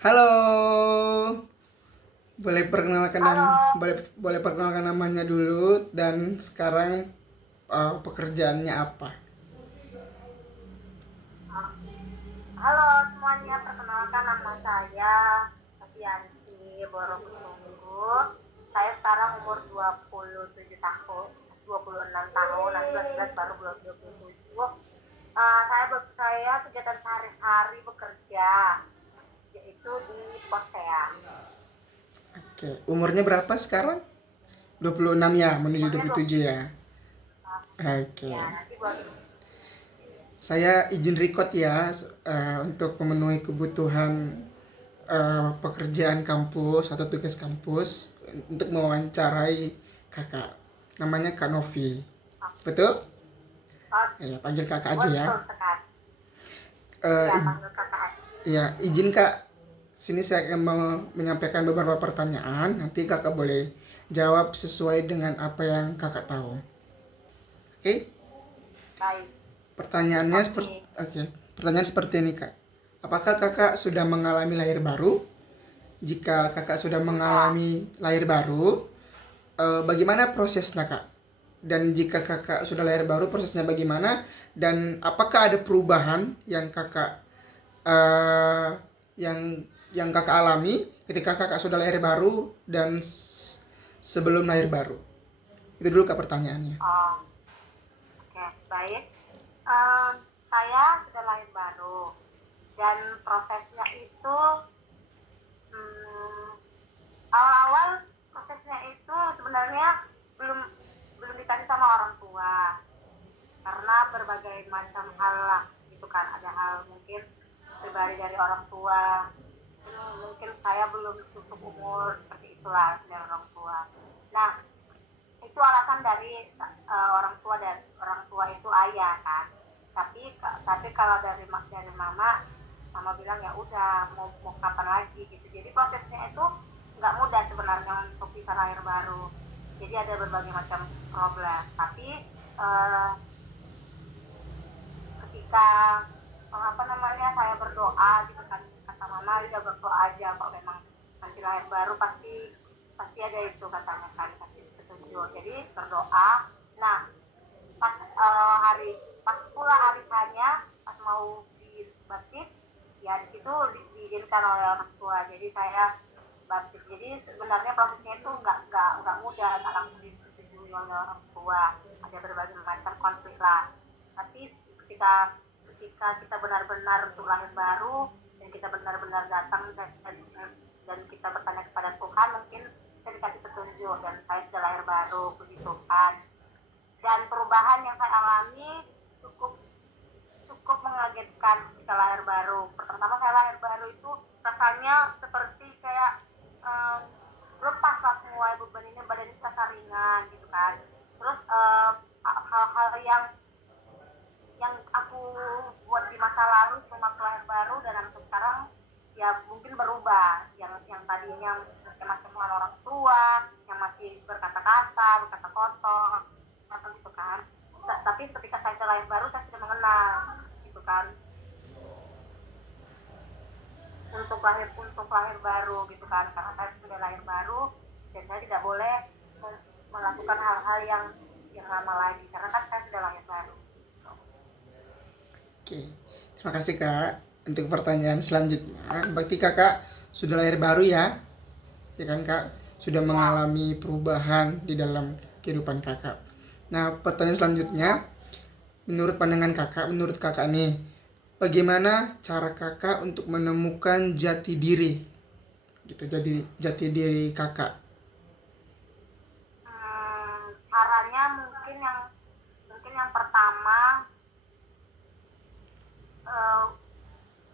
Halo, boleh perkenalkan Halo, boleh perkenalkan namanya dulu dan sekarang pekerjaannya apa? halo semuanya. Perkenalkan nama saya Sofianti Borokusunggu. Saya sekarang umur 27 tahun, 26 tahun, nanti 12 baru 27. Saya kegiatan sehari-hari bekerja, yaitu di Posea. Oke, umurnya berapa sekarang? 26 ya, menuju Umurnya 27 ya. Oke. ya nanti baru. Saya izin record ya untuk memenuhi kebutuhan pekerjaan kampus atau tugas kampus untuk mewawancarai kakak. Namanya Kak Novi. Betul? Oh, Ya, panggil kakak aja ya. betul sekali. Eh, Ya, i- panggil kakak aja. Ya, izin Kak. Sini saya akan menyampaikan beberapa pertanyaan. Nanti Kakak boleh jawab sesuai dengan apa yang Kakak tahu. Oke? Baik, Pertanyaannya seperti oke. oke. Pertanyaan seperti ini, Kak. Apakah Kakak sudah mengalami lahir baru? Jika Kakak sudah Sudah. mengalami lahir baru, bagaimana prosesnya, Kak? Dan jika Kakak sudah lahir baru, prosesnya bagaimana? Dan apakah ada perubahan yang Kakak eh, yang kakak alami ketika kakak sudah lahir baru dan sebelum lahir baru? Itu dulu kak pertanyaannya. Oh, oke, baik. Em, saya sudah lahir baru dan prosesnya itu hmm, awal-awal prosesnya itu sebenarnya belum belum dikasih sama orang tua karena berbagai macam hal lah, gitu kan. Ada hal mungkin pribadi dari orang tua, mungkin saya belum cukup umur, seperti itulah dari orang tua. Nah, itu alasan dari orang tua, dan orang tua itu ayah kan. Tapi kalau dari mama, mama bilang ya udah, mau kapan lagi gitu. Jadi prosesnya itu nggak mudah sebenarnya untuk bisa lahir baru. Jadi ada berbagai macam problem. Tapi uh, ketika apa namanya, saya berdoa gitu kan, kata mama udah berdoa aja, kok memang nanti lahir baru pasti pasti ada itu, katanya kan, pasti petunjuk. Jadi berdoa. Nah, pas pula hari hanya, pas mau dibaptis, ya di situ diizinkan oleh orang tua, jadi saya baptis. Jadi sebenarnya prosesnya itu nggak mudah, nggak langsung disetujui oleh orang tua, ada berbagai macam konflik lah. Tapi ketika ketika kita benar-benar untuk lahir baru, dan kita benar-benar datang dan kita bertanya kepada Tuhan, mungkin kita dikasih petunjuk dan saya sudah lahir baru, begitu kan. Dan perubahan yang saya alami cukup cukup mengagetkan ketika lahir baru. Pertama saya lahir baru itu rasanya seperti kayak um, lepas lah semua beban ini, badan kita ringan gitu kan. Terus hal-hal yang aku buat di masa lalu sebelum aku lahir baru dan sampai sekarang ya mungkin berubah. Yang tadinya masih mengenal orang tua, yang masih berkata-kata kotor atau gitu kan. Tapi ketika saya lahir baru, saya sudah mengenal gitu kan, untuk lahir baru gitu kan, karena saya sudah lahir baru dan saya tidak boleh melakukan hal-hal yang lama lagi karena kan saya sudah lahir baru. Oke, terima kasih kak. Untuk pertanyaan selanjutnya, berarti kakak sudah lahir baru ya kan kak? Sudah Ya, mengalami perubahan di dalam kehidupan kakak. Nah, pertanyaan selanjutnya, ya. menurut kakak nih, bagaimana cara kakak untuk menemukan jati diri? Gitu, jadi jati diri kakak. Caranya mungkin yang pertama, eh,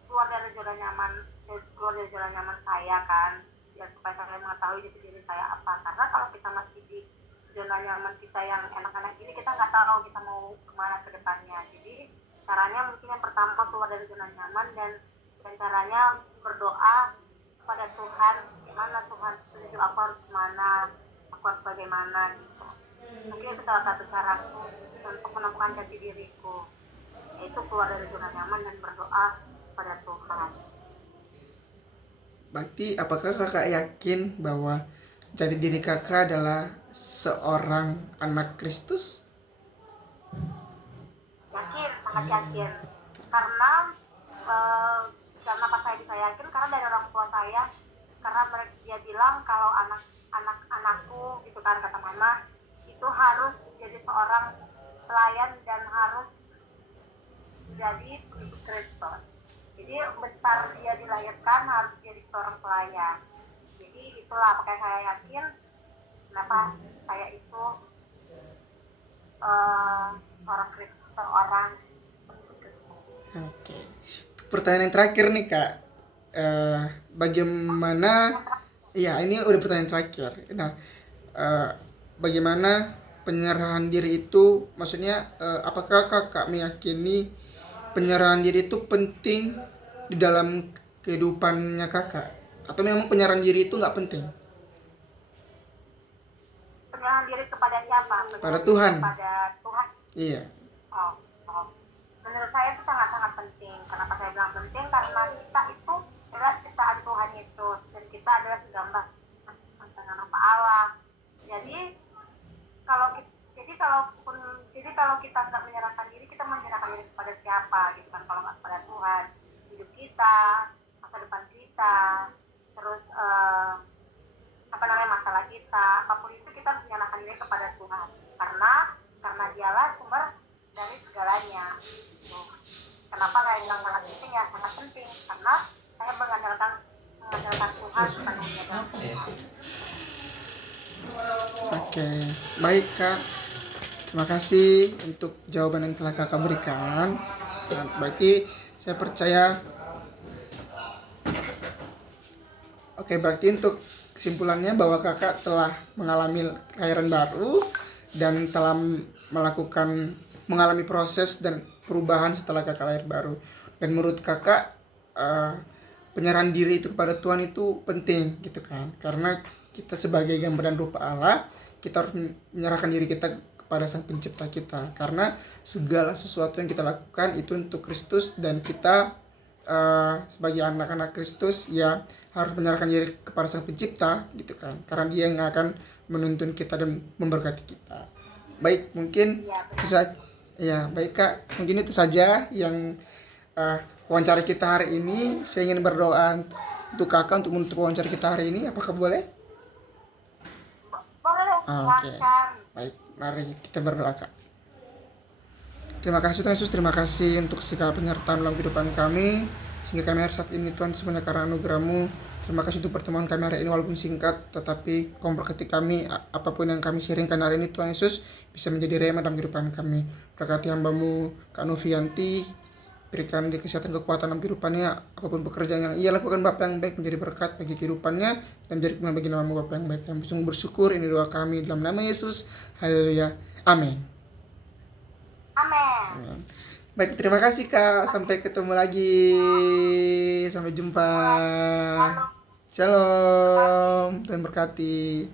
keluar dari zona nyaman saya kan, ya supaya saya mengetahui jati diri saya apa. Karena kalau kita masih di zona nyaman kita yang enak-enak ini, kita nggak tahu kita mau kemana ke depannya. Jadi caranya mungkin yang pertama keluar dari zona nyaman, dan caranya berdoa kepada Tuhan, gimana Tuhan tunjuk aku harus kemana, aku harus bagaimana gitu. Mungkin itu salah satu caraku untuk menemukan jati diriku, yaitu keluar dari zona nyaman dan berdoa pada Tuhan. Berarti apakah kakak yakin bahwa jati diri kakak adalah seorang anak Kristus? Yakin, sangat yakin. Karena kenapa saya bisa yakin? Karena dari orang tua saya, karena dia bilang kalau anakku gitu kan, kata mama, itu harus jadi seorang pelayan dan harus jadi pengikut Kristus. Jadi bentar dia dilahirkan harus jadi seorang pelayan. Jadi itulah makanya saya yakin kenapa saya itu seorang Kristus, seorang pengikut Kristus. Oke. Pertanyaan yang terakhir nih kak, bagaimana? Iya, ini udah pertanyaan terakhir. Nah, bagaimana penyerahan diri itu? Maksudnya, apakah kakak meyakini penyerahan diri itu penting di dalam kehidupannya kakak? Atau memang penyerahan diri itu nggak penting? Penyerahan diri kepada siapa? Pada Tuhan. Kepada Tuhan. Iya. Oh, oh. Menurut saya itu sangat-sangat penting. Kenapa saya bilang penting? Karena kita itu adalah ciptaan Tuhan Yesus dan kita adalah segambar dengan Allah. Jadi kalau kita nggak menyerahkan diri, kita menyerahkan diri kepada siapa gitu kan? Kalau nggak kepada Tuhan, hidup kita, masa depan kita, terus masalah kita, apapun itu kita harus menyerahkan diri kepada Tuhan. Karena dialah sumber dari segalanya. Gitu. Kenapa saya bilang sangat penting? Ya sangat penting karena saya mengandalkan Tuhan bukan mengandalkan Tuhan. Oke, baik kak. Terima kasih untuk jawaban yang telah kakak berikan. Nah, berarti saya percaya. Oke, berarti untuk kesimpulannya bahwa kakak telah mengalami kelahiran baru dan telah mengalami proses dan perubahan setelah kakak lahir baru. Dan menurut kakak penyerahan diri itu kepada Tuhan itu penting gitu kan? Karena kita sebagai gambaran rupa Allah, kita harus menyerahkan diri kita kepada Sang Pencipta kita. Karena segala sesuatu yang kita lakukan itu untuk Kristus dan kita sebagai anak-anak Kristus ya harus menyerahkan diri kepada Sang Pencipta gitu kan, karena Dia yang akan menuntun kita dan memberkati kita. Baik, mungkin itu saja ya. Baik kak, mungkin itu saja yang wawancara kita hari ini. Saya ingin berdoa untuk kakak untuk menutup wawancara kita hari ini. Apakah boleh? Boleh. Oke. Baik, mari kita berdoa kak. Terima kasih Tuhan Yesus, terima kasih untuk segala penyertaan dalam kehidupan kami, sehingga kami hari saat ini Tuhan semuanya karena anugerah-Mu. Terima kasih untuk pertemuan kami hari ini walaupun singkat, tetapi Kau memberkati kami, apapun yang kami sharingkan hari ini Tuhan Yesus bisa menjadi rema dalam kehidupan kami. Berkati hamba-Mu Kak Novianti, berikan dia kesehatan kekuatan dalam kehidupannya, apapun pekerjaan yang ia lakukan Bapa yang baik menjadi berkat bagi kehidupannya dan menjadi kemuliaan bagi nama-Mu Bapa yang baik. Kami sungguh bersyukur, ini doa kami dalam nama Yesus. Haleluya. Amin. Amin. Baik, terima kasih Kak. Sampai ketemu lagi. Sampai jumpa. Shalom. Tuhan berkati.